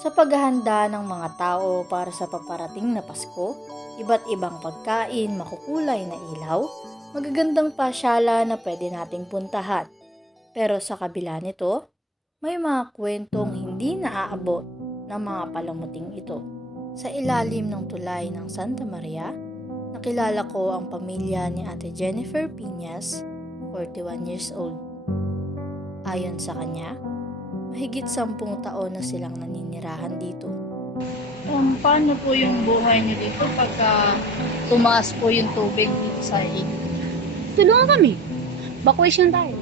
Sa paghahanda ng mga tao para sa paparating na Pasko, iba't ibang pagkain, makukulay na ilaw, magagandang pasyala na pwede nating puntahan. Pero sa kabila nito, may mga kwentong hindi naaabot ng mga palamuting ito. Sa ilalim ng tulay ng Santa Maria, nakilala ko ang pamilya ni Ate Jennifer Piñas, 41 years old. Ayon sa kanya, mahigit 10 taon na silang naninirahan dito. Paano po yung buhay niyo dito pagka tumaas po yung tubig dito sa ilog? Tulungan kami. Evacuation tayo.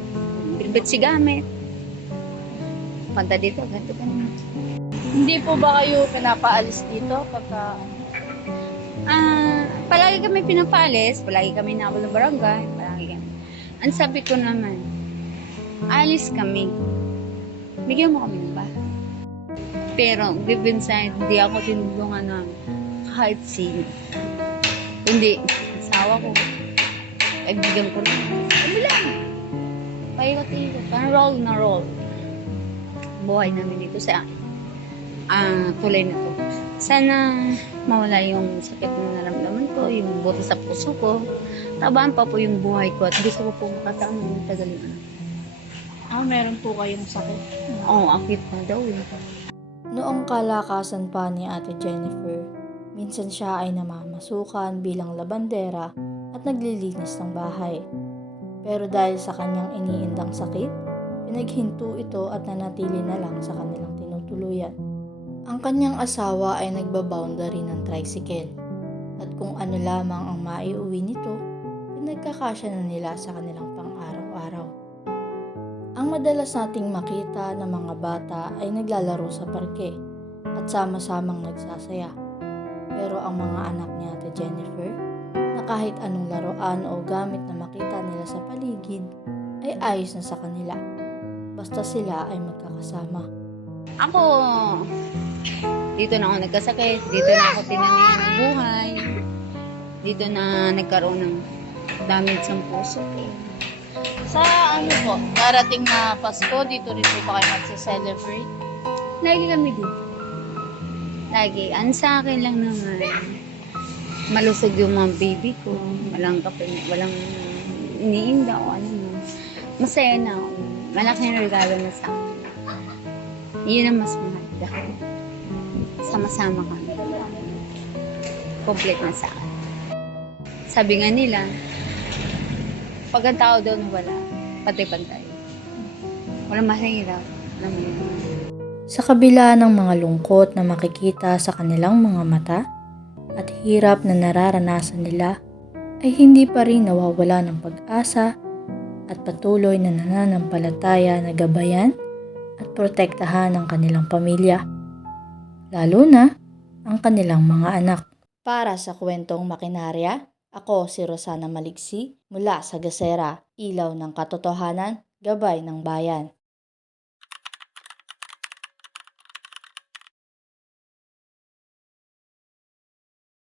Bilbit si gamit. Punta dito, ganito ka naman. Hindi po ba kayo pinapaalis dito pagka Palagi kami pinapaalis, palagi kami nakabal ng barangay, palagi kami. Ang sabi ko naman, alis kami. Bigyan mo kami ng bahay. Pero, deep inside, hindi ako tinulungan ng kahit sino. Hindi, asawa ko. Bigyan ko na. Ano lang? Paikot-ikot. Parang roll na roll. Buhay namin dito sa tulay na to. Sana mawala yung sakit na naramdaman ko, yung buto sa puso ko. Tabaan pa po yung buhay ko at gusto ko po makasama ng tagalian. meron po kayong sakit? Oo, akit pa daw eh. Noong kalakasan pa ni Ate Jennifer, minsan siya ay namamasukan bilang labandera at naglilinis ng bahay. Pero dahil sa kanyang iniindang sakit, pinaghinto ito at nanatili na lang sa kanilang tinutuluyan. Ang kanyang asawa ay nagbaboundary ng tricycle at kung ano lamang ang maiuwi nito, pinagkakasya na nila sa kanilang pang-araw-araw. Ang madalas nating makita ng mga bata ay naglalaro sa parke at sama-samang nagsasaya. Pero ang mga anak ni Ate Jennifer, na kahit anong laruan o gamit na makita nila sa paligid, ay ayos na sa kanila. Basta sila ay magkakasama. Ako, dito na ako nagkasakit, dito na ako tinanin ng buhay, dito na nagkaroon ng damage sa puso ko. Sa po, darating na Pasko, dito rin po ba kayo magse-celebrate? Lagi kami dito. Lagi. Ang sa akin lang naman, malusog yung mga baby ko, walang iniinda o ano mo. Masaya na ako. Malaking regalo na sa akin. Yun ang mas mahalaga. Sama-sama kami. Complete na sa akin. Sabi nga nila, pag ang tao daw nawala, pati-pantay. Walang mahirap. Walang mahirap. Sa kabila ng mga lungkot na makikita sa kanilang mga mata at hirap na nararanasan nila, ay hindi pa rin nawawala ng pag-asa at patuloy na nananampalataya na gabayan at protektahan ang kanilang pamilya, lalo na ang kanilang mga anak. Para sa kwentong Makinarya, ako si Rosana Maligsi mula sa Gasera, Ilaw ng Katotohanan, Gabay ng Bayan.